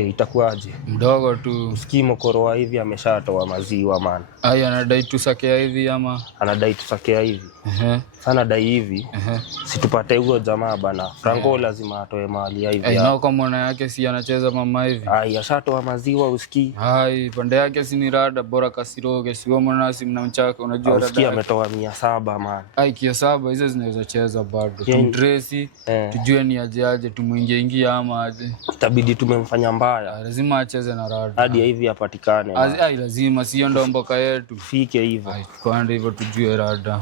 Itakuwaje? Mdogo tu. Usikii mokoro hivi ameshatoa maziwa man. Anadai tusakea hivi ama? Anadai tusakea hivi. Sana dai hivi. Situpate huyo jamaa bana. Franco lazima atoe mali hivi. Na kwa mwana yake si anacheza mama hivi. Ashatoa maziwa usikii. Pande yake si ni rada bora kasiroge. Sio mwana si mnamchaka unajua rada. Usikii ametoa 700 man. 700 hizo zinaweza cheza bado. Tumdresi, tujue ni aje tumuingie ama aje. Itabidi tumemfanya mbaya. Lazima acheze na rada. Hadi hivi apatikane. Lazima sio ndo mboka yetu. Fike hivyo. Kwani hivyo tujue rada.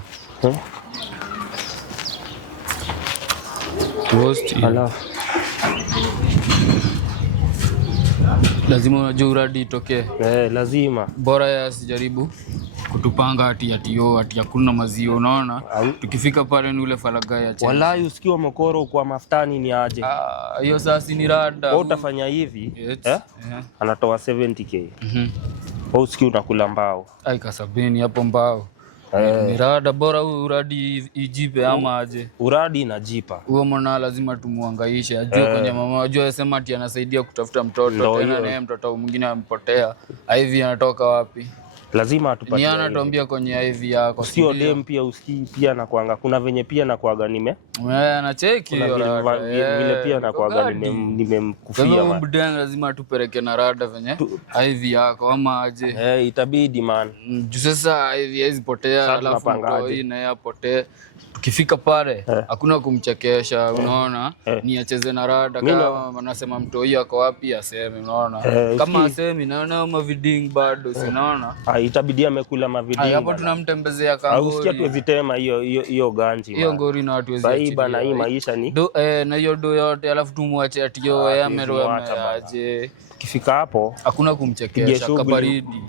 Lazima unajua uradi itokee. Lazima. Bora ya sijaribu kutupanga ati hakuna maziwa unaona. Tukifika pale ni ule falagai acha. Wallahi usikiwa mokoro kwa maftani ni aje. Hiyo sasa ni rada. Wewe utafanya hivi. Anatoa 70k. Wewe usikiwa unakula mbao. Kasabeni hapo mbao. Ni rada bora uradi ijipe ama aje. Uradi inajipa. Huyo mwana lazima tumuhangaishe. Ajue kwenye mama ajue sema ati anasaidia kutafuta mtoto tena naye mtoto mwingine amepotea. Hivi anatoka wapi? Lazima atupatie. Ni anatuambia kwenye hivi yako. Sio dem pia usikii pia na kuanga. Kuna venye pia na kuaga anacheki vile pia na kuaga nimemkufia man. Kama mbudanga lazima atupeleke na rada venye hivi yako ama aje. Itabidi man. Sasa hivi hizi potea alafu hii na yapotee. Tukifika pale hakuna kumchekesha unaona. Ni acheze na rada kama anasema mtoi yako wapi aseme unaona. Kama asemi naona maviding bado si unaona. Itabidi amekula maviding. Hapo tunamtembezea kangori. Usikia tuwezitema hiyo ganji. Hiyo ngori na watu wezi. Bana hii maisha ni na hiyo do yote alafu tumwache ati yo aje. Tukifika hapo hakuna kumchekesha kabaridi.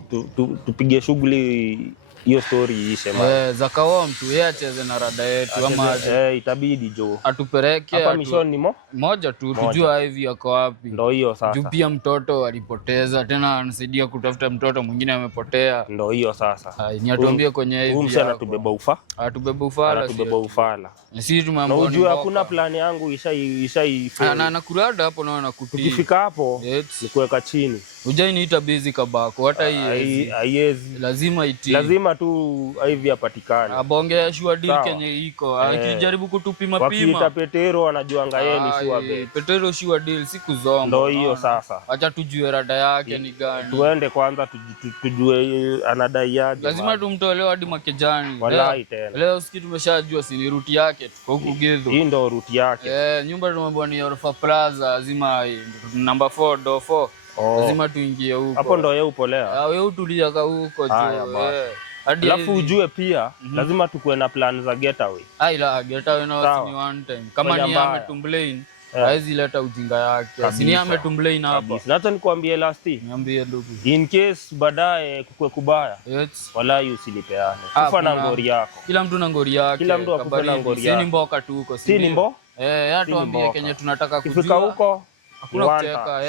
Tupige shughuli hiyo story iishe man. Zakawa mtu yeye acheze na rada yetu ama aje. Itabidi jo. Atupeleke hapa mishoni moja tu tujua hivi yako wapi. Ndio hiyo sasa. Juu pia mtoto alipoteza tena anasaidia kutafuta mtoto mwingine amepotea. Ndio hiyo sasa. Ni atuambie kwenye hivi. Msana tubeba ufa. Atubeba ufala. Tubeba ufala. Sisi tumeambiwa ni. Unajua hakuna plan yangu ishai. Na kurada hapo naona kutii. Tukifika hapo ni kuweka chini. Ujainiita busy kabako hata haiwezi. Lazima itii. Lazima tu hivi apatikane. Abonge sure deal kenye iko. Akijaribu kutupima pima. Wakiita Petero anajuanga yeye ni sure bet. Petero sure deal siku zombo. Ndio hiyo sasa. Acha tujue rada yake ni gani. Tuende kwanza tujue anadai aje. Lazima tumtolewe hadi Makejani. Wallahi tena. Leo siki tumeshajua si ni route yake tuko huku Gedho. Hii ndio route yake. Nyumba tumeambiwa ni Orfa Plaza lazima number 4 door 4. Lazima tuingie huko. Hapo ndo yeye upolea. Wewe utulia ka huko tu. Alafu ujue pia lazima tukue na plan za getaway. Getaway na ni one time. Kama ni ametumblane, haizi leta ujinga yake. Si ni ametumblane hapa. Na hata nikwambie last. Niambie ndugu. In case baadaye kukue kubaya. Wallahi usilipeane. Kufa na ngori yako. Kila mtu na ngori yake. Kila mtu akufa na ngori yake. Si ni mboka tu huko. Si ni mbo? Tuambie kenye tunataka kujua. Kifika huko hakuna kucheka.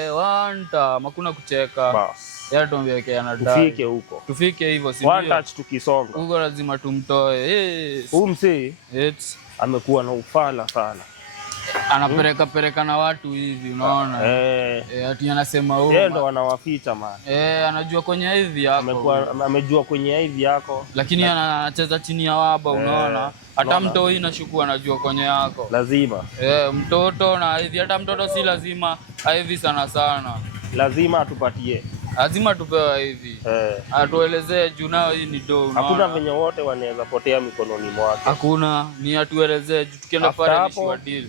Hakuna kucheka. Bas. Tuambie kile anadai. Tufike huko. Tufike hivyo si ndio? One touch tukisonga. Huko lazima tumtoe. Msee amekuwa na ufala sana. Anapeleka na watu hivi unaona. Ati anasema yeye ndo anawaficha man. Anajua kwenye hivi yako. Amejua kwenye hivi yako. Lakini anacheza chini ya waba unaona. Hata mtoi nashuku anajua kwenye yako. Lazima. Mtoto na hivi hata mtoto si lazima hivi sana. Lazima atupatie. Lazima tupewe hivi. Atuelezee juu nao hii ni do. Hakuna venye wote wanaweza potea mikononi mwake. Hakuna, ni atuelezee juu tukienda pale ni sure deal.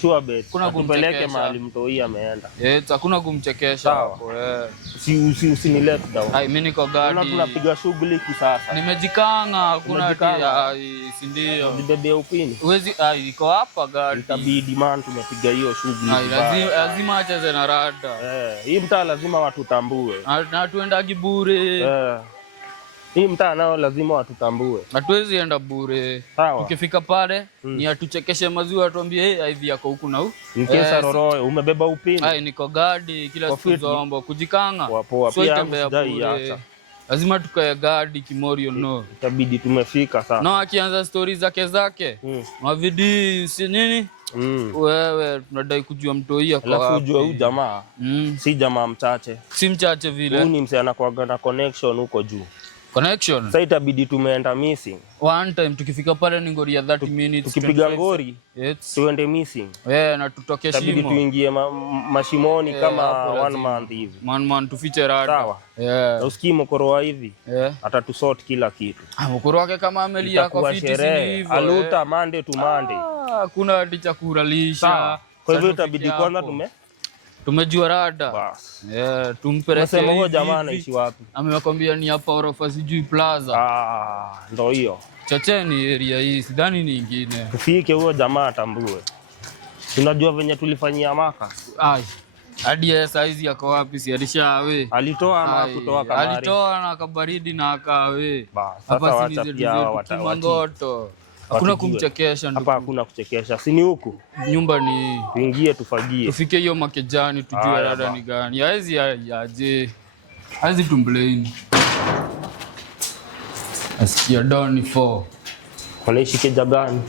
Sure bet. Kuna kumpeleke mahali mtoi ameenda. Hakuna kumchekesha hapo. Usinilete down. Mimi niko gadi. Tunapiga shughuli kisasa. Nimejikanga, hakuna si ndio. Nibebe upini. Uwezi iko hapa gadi. Itabidi man tumepiga hiyo shughuli. Lazima acheze na rada. Hii mtaa lazima watutambue. Na tuendagi bure. Hii mtaa nao lazima watutambue. Hatuwezi enda bure. Tukifika pale ni atuchekeshe maziwa atuambie hivi yako huku na huku. Mkesa Roroe umebeba upini. Niko gadi kila siku zombo kujikanga. So itembea bure. Lazima tukae gadi Kimorio no. Itabidi tumefika sasa. No akianza stories zake. Mavidi si nini? Wewe tunadai kujua mtoi yako wapi. Alafu ujue huyu jamaa si jamaa mchache. Si mchache vile. Huyu ni msee anakuwa na connection huko juu. Connection? Sasa itabidi tumeenda missing. One time tukifika pale ni ngori ya 30 minutes. Tukipiga ngori tuende missing. Na tutoke shimo. Itabidi tuingie mashimoni kama 1 month hivi. 1 month tufiche rada. Sawa. Na usikii mkoroa hivi. Atatusort kila kitu. Mkoro wake kama amelia kwa fiti hivyo. Aluta Monday to Monday. Hakuna ndicha kuralisha. Kwa hivyo itabidi kwanza tumejua rada. Bas. Tumpeleke. Nasema huyo jamaa anaishi wapi? Amewakwambia ni hapa orofa sijui plaza. Ndio hiyo. Chocheni area hii, sidhani ni nyingine. Tufike huyo jamaa atambue. Tunajua venye tulifanyia maka. Hadi saizi yako wapi? Si alishawe. Alitoa ama kutoa kamari? Alitoa na kabaridi na akawe. Sasa wacha pia watawangoto. Hakuna kumchekesha ndugu. Hapa hakuna kuchekesha. Si ni huku? Nyumba ni tuingie tufagie. Tufike hiyo Makejani tujue rada ni gani. Haezi aje. Haezi tumblame. Asikia Doni 4. Wanaishi keja gani?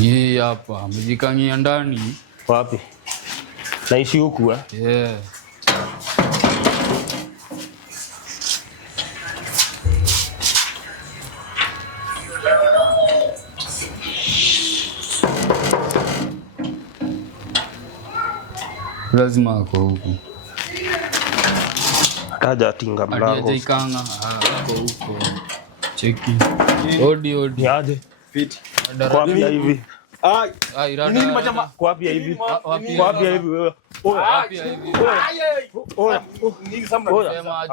Yeye hapa amejikangia ndani. Wapi? Naishi huku lazima ako huku. Haja tinga mlango. Haja ikanga ako huko. Cheki. Odi. Aje. Fit. Kwa pia hivi. Rada. Nini majama? Kwa pia hivi. Kwa pia hivi wewe. Wapi hivi? Nini samna?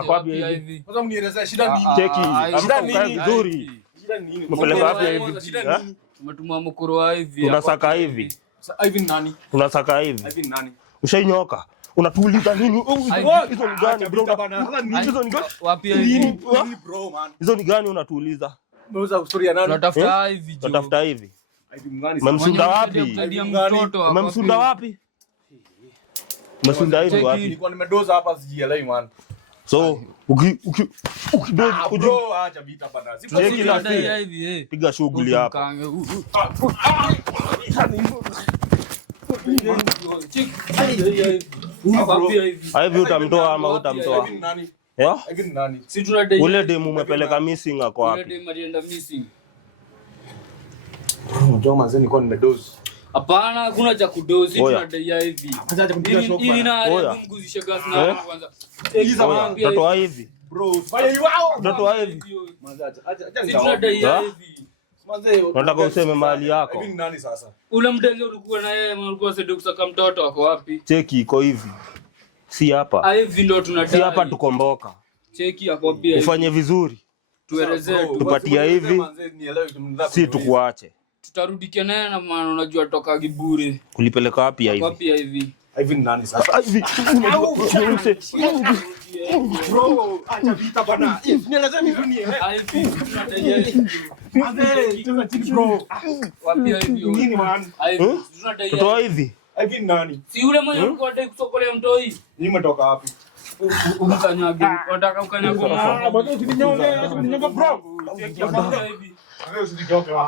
Kwa pia hivi. Kwanza mnielezea shida nini? Cheki. Shida nini? Vizuri. Shida nini? Mpeleka wapi hivi? Umetumwa mkoro hivi. Tunasaka hivi. Hivi nani? Tunasaka hivi. Hivi nani? Ushainyoka. Unatuuliza nini? Hizo ni gani bro? Hizo ni gani? Wapi hivi? Bro man. Hizo ni gani unatuuliza? Unauza story ya nani? Tunatafuta hivi. Tunatafuta hivi. Hivi mgani? Umemsunda wapi? Umemsunda wapi? Umesunda hivi wapi? Nilikuwa nimedoza hapa sijielewi man. So, ukidoza bro acha vita bana. Cheki la hivi. Piga shughuli hapa. Hivi utamtoa ama utamtoa? Hivi nani? Si tunadai. Ule demu umepeleka missing ako wapi? Ule demu alienda missing. Unajua manze nilikuwa nimedoza. Hapana, hakuna cha kudozi, tunadai hivi. Acha kumpiga shock bana. Hii na mguzisha gas na kwanza. Hizo mambo. Mtoto hivi. Bro, fanya hivi wao. Mtoto hivi. Manze acha tunadai hivi. Manze, unataka useme mahali yako. Hivi nani sasa? Ule mdenge ulikuwa na yeye, ulikuwa sasa kusaka mtoto wako wapi? Cheki iko hivi. Si hapa. Hivi ndio tunadai. Si hapa tukomboka. Cheki yako pia. Ufanye vizuri. Tuelezee tupatia hivi. Si tukuache. Tutarudike naye na maana unajua toka Gibure. Kulipeleka wapi hivi? Wapi hivi? Hivi nani sasa? Hivi. Bro, acha vita bana. Nielezea mimi ni hivi. Tunadai hivi. Bro. Wapi hivi? Nini man? Hivi. Tunadai hivi. Toa hivi. Hivi nani? Si yule mwenye alikuwa anataka kusokolea mtoi. Nimetoka wapi? Ukanyage. Unataka ukanyage. Bado usininyonge bro. Hivi.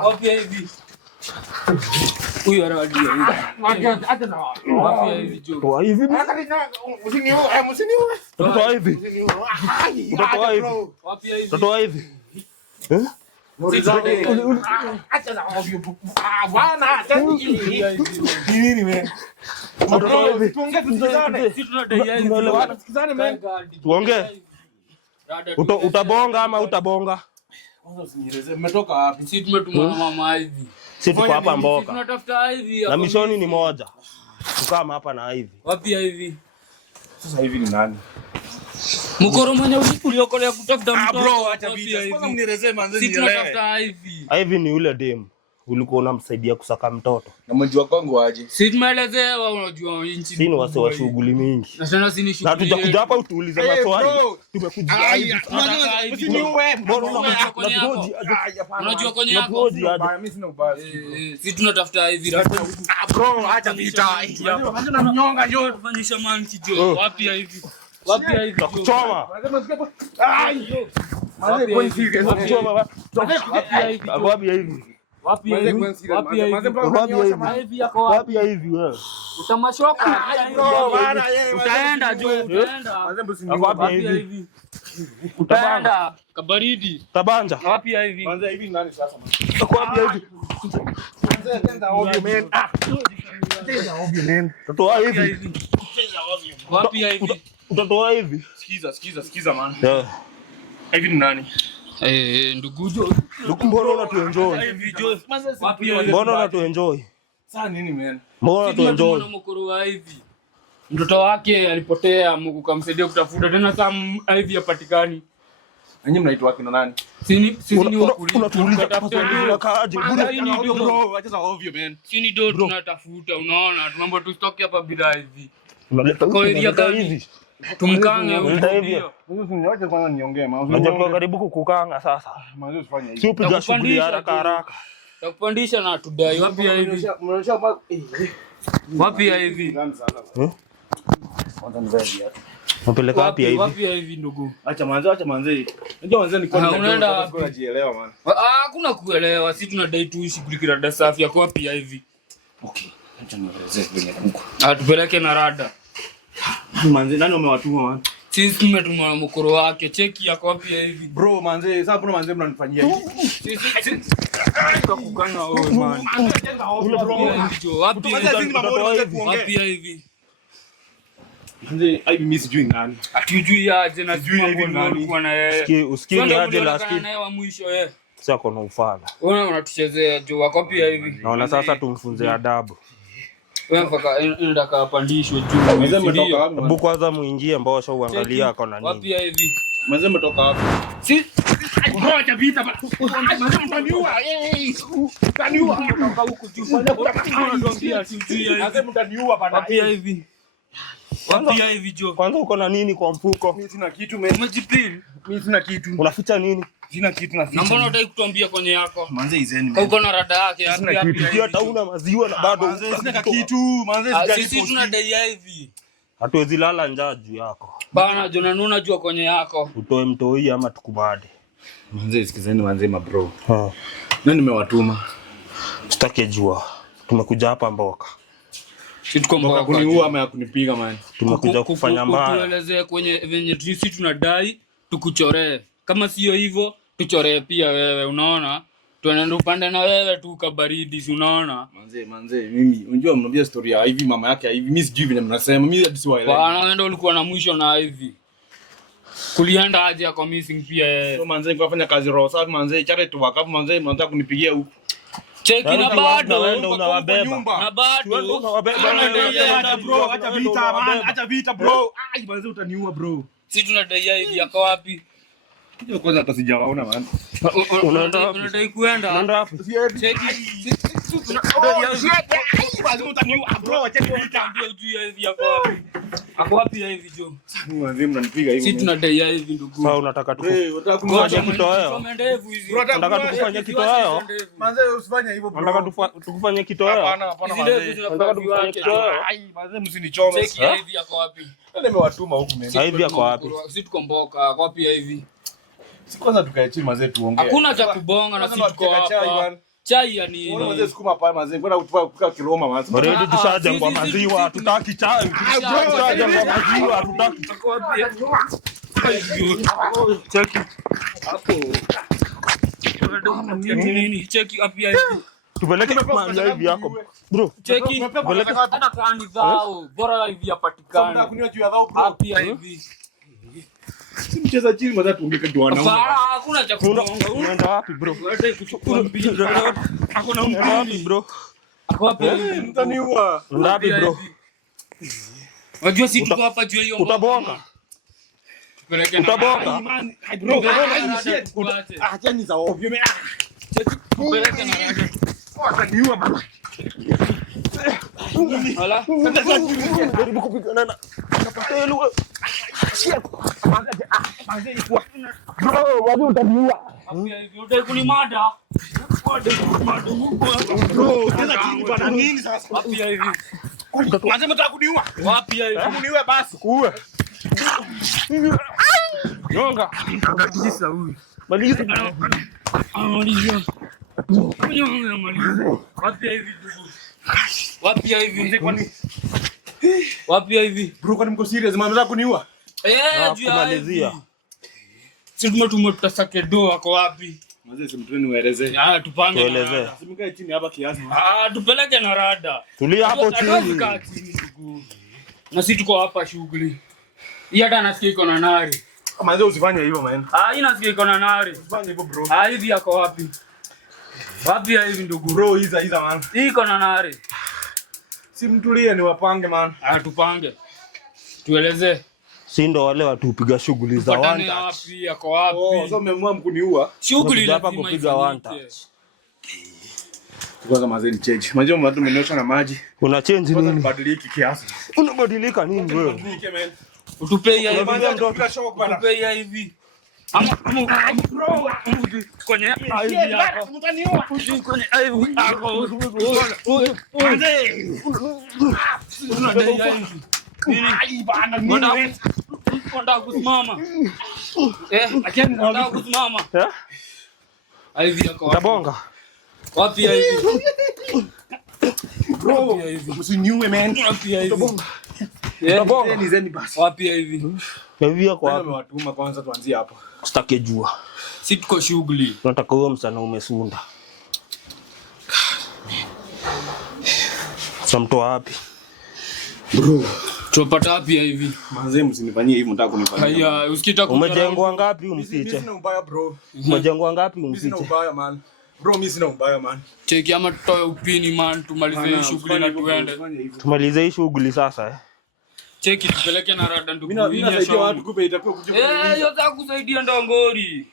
Wapi hivi? Huyu aradia hivi. Acha na. Wapi hivi jo? Toa hivi. Usiniue. Toa hivi. Toa hivi. Wapi hivi? Toa hivi. Acha na ovyo. Bwana, acha nini wewe? Tuongee. Utabonga ama utabonga? Mmetoka wapi? Sisi tumetumwa na mama hivi. Sisi tuko hapa Mboka. Tunatafuta hivi. Na mishoni ni moja. Tukama hapa na hivi. Wapi hivi? Sasa hivi ni nani? Mkoro mwenye uliokolea kutafuta mtoto. Bro, acha vita. Kwanza mnielezee manzi nielewe. Sisi tunatafuta hivi. Hivi ni ule demu. Ulikuwa unamsaidia kusaka mtoto. Na mjua kwangu aje? Si tumeelezewa unajua inchi. Sini wase wa shughuli mingi. Na sana sini shughuli. Na tutakuja hapa utuulize maswali. Tumekuja hivi. Usiniue. Unajua kwenye yako. Mimi sina ubaya. Si tunatafuta hivi. Bro, acha vita. Acha na mnyonga jo. Kufanyisha man kijo. Wapi hivi? Wapi hivi? Takuchoma. Ai. Takuchoma. Wapi hivi? Wapi hivi? Wapi hivi yako wapi hivi wewe? Utamashoka. Utaenda juu, utaenda. Wapi hivi? Utaenda kabaridi. Tabanja. Wapi hivi? Manze hivi nani sasa man? Wapi hivi? Manze tenda ovyo man. Tenda ovyo man. Totoa hivi. Tenda ovyo. Wapi hivi? Utatoa hivi. Sikiza man. Yeah. Hivi ni nani? Ndugujo. Mbona unatuenjoy? Wapi hivi? Mbona unatuenjoy? Sasa nini man? Mbona unatuenjoy? Mkuru wa hivi. Mtoto wake alipotea, Mungu kamsaidia kutafuta tena saa hivi hapatikani. Nyinyi mnaitwa kina nani? Sisi ni wakuli. Unatuuliza unakaaje? Bro, acha ovyo man. Sini do tunatafuta, unaona? Tunaomba tusitoke hapa bila hivi. Unaleta hivi. Tumkange hivi. Niache kwanza niongee man. Unajua karibu kukukanga sasa. Manze usifanye hivi. Si upiga shughuli haraka. Takupandisha na tudai wapi hivi? Wapi hivi? Kwanza nivae viatu. Unapeleka wapi hivi? Wapi hivi ndugu? Acha manze. Unajua manze ni kwa unaenda kujielewa man. Hakuna kuelewa, sisi tunadai tu shughuli rada safi yako wapi hivi? Okay. Acha nielezee kwenye kuku. Tupeleke na rada. Manze nani umewatuma man? Sisi tumetuma mkoro wake, cheki yako wapi hivi? Bro manze, sasa kuna manze mnanifanyia hivi. Sisi tukakukanga wewe man. Wapi hivi? Manze, hivi mimi sijui nani. Atujui aje na sijui hivi nani. Kwa na yeye. Usikii aje last na yeye wa mwisho yeye. Sasa kuna ufala. Wewe unatuchezea juu wako pia hivi. Naona sasa tumfunze adabu. Wewe mpaka enda kapandishwe juu. Manze umetoka wapi? Hebu kwanza muingie mbosho uangalia ako na nini. Wapi hivi? Manze umetoka wapi? Si bro acha vita bana. Manze mtaniua. Mtaniua. kutoka huko juu. Manze mtaniua bana. Wapi hivi? Wapi hivi jo? Kwanza uko na nini kwa mfuko? Mimi sina kitu mimi. Umejipin? Mimi sina kitu. Unaficha nini? Sina kitu na ficha. Na mbona unataka kutuambia kwenye yako? Manze izeni. Uko na rada yake hapi. Pia hata una maziwa na bado manze sina kitu. Manze sisi tunadai hivi. hatuwezi lala njaa juu yako. Bana Jona nuna jua kwenye yako. Utoe mtoi ama tukubade. Manze sikizeni manze mabro. Ha. Nani nimewatuma? Sitaki jua. Tumekuja hapa Mboka. Situkomboka kuniua ama kunipiga man. Tumekuja kufanya mbaya. Tuelezee kwenye venye sisi tunadai tukuchoree. Kama sio hivyo tuchoree pia wewe, unaona? Tuende upande na wewe tu kabaridi, si unaona? Manze mimi unajua mnaambia story ya hivi mama yake hivi mimi sijui vile mnasema mimi hadi siwaelewi. Bwana wewe ndio ulikuwa na mwisho na hivi. Kulienda aje kwa missing pia yeye. So manze ngafanya kazi roho safi manze chare tu wakapu manze mnataka kunipigia huko. Cheki na bado unawabeba. Na bado unawabeba bro, acha vita man, acha vita bro. Ai manze utaniua bro. Sisi tunadai hivi yako wapi? Hiyo kwanza hata sijaona man. Unadai kuenda? Unaenda wapi? Cheki. Manze utaniua bro, acha vita. Hivi yako wapi? Ako wapi hivi jo? Manze mnanipiga hivi. Sisi tunadai hivi ndugu. Sasa unataka unataka kufanya kitoweo? Unataka tukufanye kitoweo? Manze usifanye hivyo bro. Unataka tukufanye kitoweo? Hapana manze. Unataka tukufanye kitoweo? Ai manze msinichome. Cheki hivi yako wapi? Nimewatuma huku mimi. Hivi yako wapi? Sisi tukomboka wapi hivi? Si kwanza tukae chini manze tuongee. Hakuna cha kubonga na sisi tuko hapa. Chai ya nini? Wewe manze sukuma pale manze. Kwenda kutoka Kiroma manze. Already tushaje kwa maziwa, hatutaki chai. Tushaje kwa maziwa, hatutaki. Cheki. Hapo. Nini? Cheki hapo hivi. Tupeleke mahali hivi yako. Bro, cheki. Hata kani zao. Bora hivi yapatikane. Sasa kunywa juu ya dhao bro. Hapo hivi. Si mcheza chini mwanzo tuongeke tu wanaume. Hakuna cha kuonga. unaenda wapi bro? Unataka kuchukua mbili. Hakuna mtu wapi bro? Ako wapi? Mtaniua. Wapi bro? Unajua si tuko hapa juu hiyo. Utabonga. Utabonga. Bro, acheni za ovyo mimi. Peleke na rada. Wataniua bana. Hala. Jaribu kupigana na kapatelu. Bro, wapi utaniua? Hivi unataka kunimada? Bro, tena chini bana nini sasa? Wapi hivi? Manze mtaka kuniua? Wapi hivi? Kuniue basi. Kuue. Nyonga. Kabisa huyu. Maliza. Amaliza. Wapi hivi mzee kwani? Wapi hivi? Bro kwani mko serious mama zako kuniua? Juu kumalizia. Sisi tutasake do wako wapi? Mzee simtuni ueleze. Tupange. Tueleze. Simkae chini hapa kiasi. Tupeleke na rada. Tulia hapo chini. Na sisi tuko hapa shughuli. Hii hata nasikia iko na nari. Mzee usifanye hivyo man. Hii nasikia iko na nari. Usifanye hivyo bro. Hivi yako wapi? Wapi hivi ndugu? Bro hiza man. Hii iko na nari. Simtulie ni wapange man. Tupange. Tueleze. Si ndo wale watu upiga shughuli za one touch. Wapi yako wapi? So mmemua mkuniua. Shughuli hapa kupiga one touch. Kwanza mazeni change. Unajua watu mmenyosha na maji. Una change nini? Badiliki kiasi. Unabadilika nini wewe? Utupei hivi. Utupei hivi. Ama bro. Kwenye hivi yako. Mtaniua. Kwenye hivi yako. Unadai hivi. Ai bana mimi. Kwenda kusimama. Lakini kwenda kusimama. Hivi yako. Utabonga. Wapi hivi? Bro, usiniue man. Wapi hivi? Utabonga. Nizeni basi. Wapi hivi? Hivi yako wapi? Nimewatuma kwanza tuanzie hapa. Sitaki jua. Si tuko shughuli. Nataka huyo msana umesunda. Samtoa wapi? Bro, tupata wapi hivi? Manze msinifanyie hivi mtaka kunifanyia. Haya, usikita umejengwa ngapi umfiche? Mimi sina ubaya bro. Umejengwa ngapi umfiche? Mimi sina ubaya man. Bro, mimi sina ubaya man. Cheki ama tutoe upini man, tumalize shughuli na tuende. Tumalize hii shughuli sasa Cheki tupeleke na rada ndugu. Mimi nasaidia watu kupe itakuwa kuja. Yote kusaidia ndo ngori.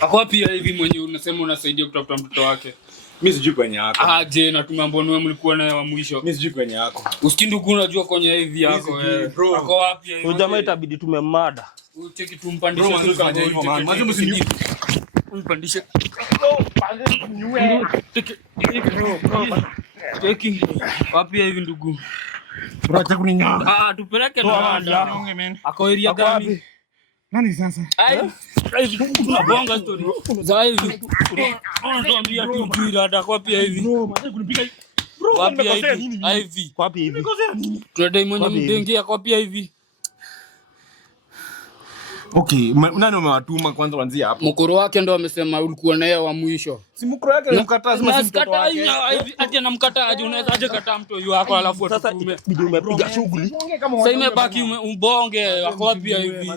Ako wapi hivi mwenye unasema unasaidia kutafuta mtoto wake? Mimi sijui kwenye yako. Je, na tumeambiwa wewe mlikuwa naye wa mwisho. Mimi sijui kwenye yako. Usikindugu unajua kwenye hivi yako wewe. Ako wapi hivi? Huyo jamaa itabidi tumemmada. Cheki tumpandishe tu kama hivi. Maana msiniue. Umpandishe. Cheki. Wapi hivi ndugu? Unataka kuninyanga? Tupeleke na rada. Ako area gani? Nani sasa? Tunabonga story. Za hivi. Unatuambia tu juu rada kwa pia hivi. Bro, mwanzo kunipiga hivi. Wapi hivi? Hivi. Wapi hivi? Tunadai mwenye mdengia kwa pia hivi. Okay, nani umewatuma kwanza wanzie hapo? Mkoro wake ndo amesema ulikuwa naye wa mwisho. Si mkoro wake alimkataa sema si mtoto wake. Hivi ati anamkataa aje, unaweza aje kataa mtu wako alafu sasa bidi umepiga shughuli. Sasa imebaki umbonge wako wapi hivi?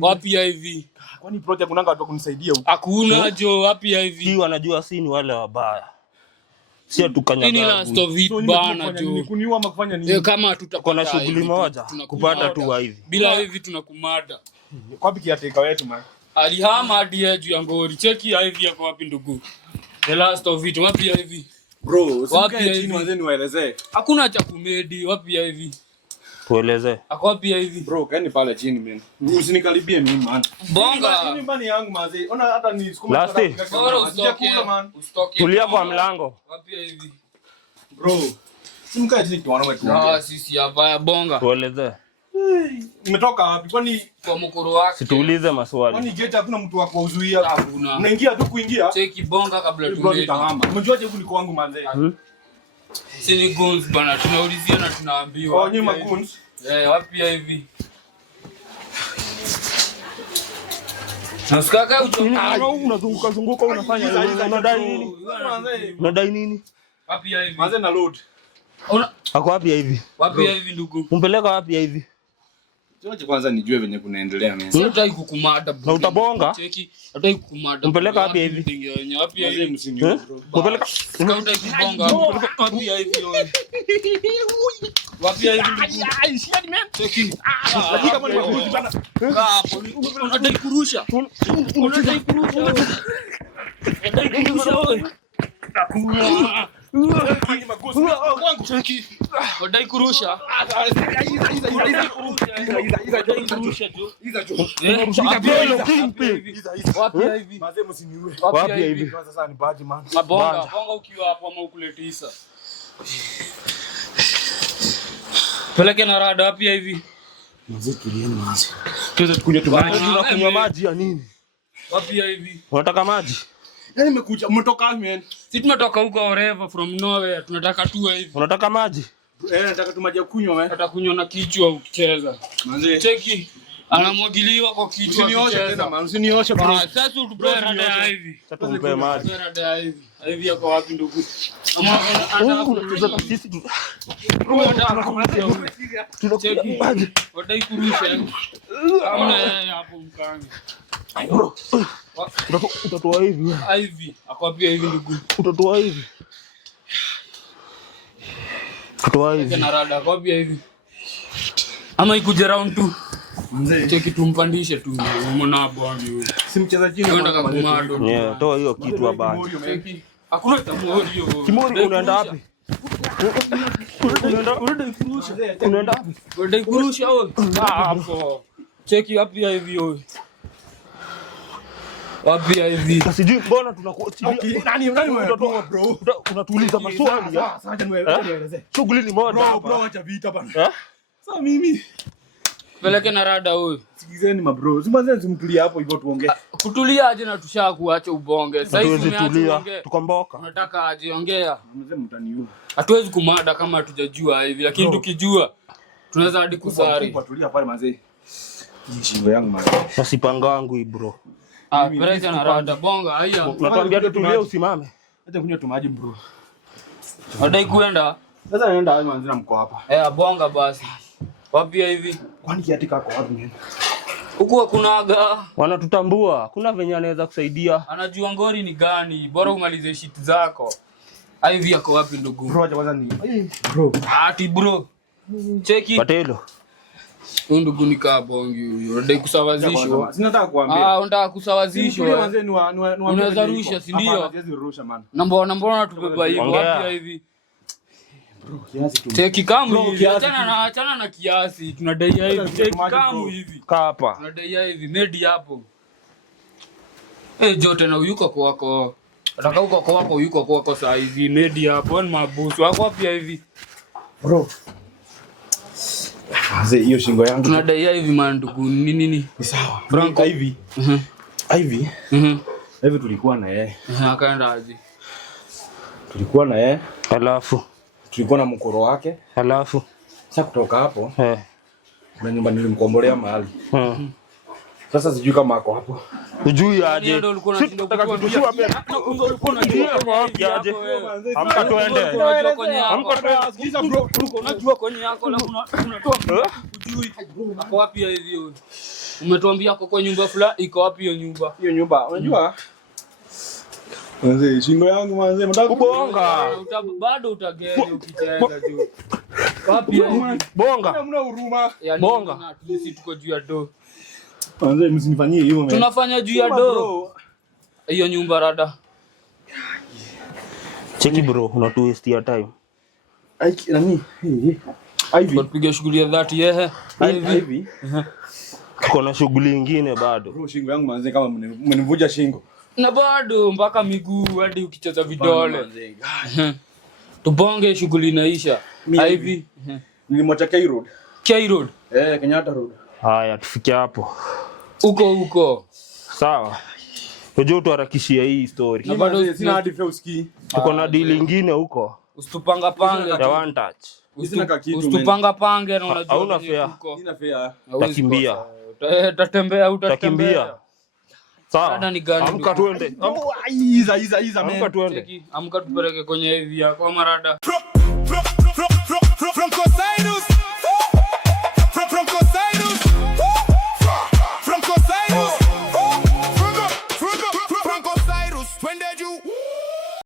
Wapi hivi? Kwani project kunanga watu kunisaidia huko? Hakuna jo, wapi hivi? Hii wanajua si ni wale wabaya. Sio tukanyaga. Ni last of it bana jo. Kuniua ama kufanya nini? Kuna Kama tutakuwa shughuli moja kupata tu hivi. Bila hivi tunakumada. Kwapi kiateka wetu man? Alihama hadi juu ya ngori. Cheki hivi yako wapi ndugu? The last of it wapi hivi? Bro, wapi hivi mwanzeni waelezee. Hakuna cha kumedi, wapi hivi? Tueleze. Ako wapi hivi? Bro, kaeni pale chini mimi. Usinikaribie mimi man. Bonga. Mimi nyumbani yangu mazee. Ona hata ni sukuma Lasti. Ustoke. Tulia kwa mlango. Wapi hivi? Bro, simkae chini tuone wetu. Sisi hapa bonga. Tueleze. Umetoka wapi? Kwani kwa mkoro wake? Situulize maswali. Kwani gate hakuna mtu wa kuzuia? Hakuna. Unaingia tu kuingia. Cheki bonga kabla tuende. Umejua je kuliko wangu manze? Sini guns bana, tunaulizia na tunaambiwa. Oh, nyuma guns. Wapi hivi? Nasikaka unazunguka zunguka unafanya unadai nini? Unadai nini? Wapi hivi? Manze na load. Ako wapi hivi? Wapi hivi ndugu? Umpeleka wapi hivi? Chote kwanza nijue venye kunaendelea mimi. Sitaki kukumada bro. Na utabonga? Cheki, nataki kukumada. Umpeleka wapi hivi? Wapi hivi msinyo bro. Umpeleka Scout kubonga. Wapi hivi wewe? Wapi hivi ndugu? Ai, shit man. Cheki. Kama ni makuzi bana. Hapo unataka kurusha. Unataka kurusha. Unataka kurusha wewe. Wadai kurusha. Wapi hivi? Sasa ni baji man. Bonga ukiwa hapo ama ukuletisa. Peleke na rada wapi hivi? Mzee tulieni mwanzo. Tuweze tukunywe tu maji. Tunakunywa maji ya nini? Wapi hivi? Unataka maji? Yaani nimekuja umetoka man. Sisi tumetoka huko wherever from nowhere. Tunataka tu hivi. Unataka maji? Nataka tu maji ya kunywa man. Nataka kunywa na kichwa ukicheza. Manze. Cheki. Anamwagiliwa kwa kichwa. Usinioshe tena man. Usinioshe bro. Sasa tupe rada hivi. Sasa tumpe maji. Rada hivi. Hivi yako wapi ndugu? Tunataka sisi tu. Cheki. Wadai kurusha. Hamna yeye hapo mkangi. Bro. Utatoa hivi. Hivi. Akwambia hivi ndugu. Utatoa hivi. Utatoa hivi. Kana rada akwambia hivi. Ama ikuje round 2. Mzee. Cheki tumpandishe tu. Umeona bwana huyo. Si mcheza chini Unataka kumado. Yeah, toa hiyo kitu hapa. Cheki. Hakuna tamu hiyo. Kimori unaenda wapi? Unaenda wapi? Wadai kurusha wewe. Hapo. Cheki wapi hivi wewe. Wapi hivi? Sijui mbona tunakuachilia. Nani unatoa bro? Unatuuliza maswali. Sasa nieleze. Shughuli ni moja hapa. Bro acha vita bana. Sasa mimi Peleke na rada huyo. sikizeni mabro. Simbanze simtulia hapo hivyo tuongee. Kutulia aje na tushakuacha ubonge. Sasa hivi tumeacha tukomboka. Unataka aje ongea. Mzee mtaniua. Hatuwezi kumada kama hatujajua hivi, lakini tukijua tunaweza hadi kusari. Tulia pale mazee. Shingo yangu mazee. Nasipanga wangu hii bro. Peleke na rada bonga haya. Unatuambia tutulie usimame. Acha kunywa tu maji bro. Wadai kuenda? Sasa naenda hapo manzi na mko hapa. Bonga basi. Wapi hivi? Kwani kiatika kwa wapi mimi? Huko hakunaga. Wanatutambua. Kuna venye anaweza kusaidia. Anajua ngori ni gani. Bora umalize shit zako. Hivi yako wapi ndugu? Bro acha kwanza ni. Bro. Ati bro. Cheki. Patelo. Huyu ndugu ni kaa bongi huyo. Unadai kusawazishwa. Sinataka kuambia. Unataka kusawazishwa. Manzi ni Unaweza rusha, si ndio? Hapana, rusha man. Mbona tubeba hivi? Wapi hivi? Bro, kiasi tu. Cheki kamu hivi. Achana na kiasi. Tunadai hivi. Cheki kamu hivi. Kaa hapa. Tunadai hivi. Medi hapo. Jote na uyuko kwako. Ataka uko kwako uyuko kwako saa hizi. Medi hapo ni mabusu. Wako wapi hivi? Bro. Mzee hiyo shingo yangu. Tunadai hivi mandugu. Nini? Ni sawa. Franco hivi. Hivi. Hivi tulikuwa na yeye. Akaenda aje. Tulikuwa na yeye. Alafu Tulikuwa na mkoro wake. Alafu Sasa kutoka hapo na nyumba nilimkombolea mahali. Sasa sijui kama ako hapo. Ujui aje. Tunataka kutushua pia. Ulikuwa unajua aje. Amka tuende. Amka tuende. Sikiza bro, unajua kwenye yako na unatoa ujui. Ako wapi hiyo? Umetuambia ako kwa nyumba fulani, iko wapi hiyo nyumba? Hiyo nyumba, unajua? Manze, shingo yangu manze, nataka kubonga. Bado utageni ukicheza juu. Wapi hiyo? Bonga. Hamna huruma. Bonga. Sisi tuko juu ya do. Manze, msinifanyie hivyo mimi. Tunafanya juu ya do. Hiyo nyumba rada. Cheki bro, unatu waste your time. Nani? Hivi. Tupiga shughuli ya dhati yehe. Hivi. Tuko na shughuli nyingine bado. Bro, shingo yangu manze kama mmenivuja shingo. Na bado mpaka miguu hadi ukicheza vidole. Tubonge shughuli inaisha. Hivi. Nilimwacha K Road. K Road. Kenyatta Road. Haya, tufike hapo. Huko. Sawa. Unajua tuharakishie hii story. Na bado Sina hadi fea usikii. Tuko na deal nyingine huko. Usitupanga pange. Ya one touch. Usitupanga pange na unajua hauna fea. Sina fea. Takimbia. Utatembea utakimbia. Sawa. Rada ni gani? Amka tuende. Iza man. Amka tuende. Amka tupeleke kwenye hivi yako marada.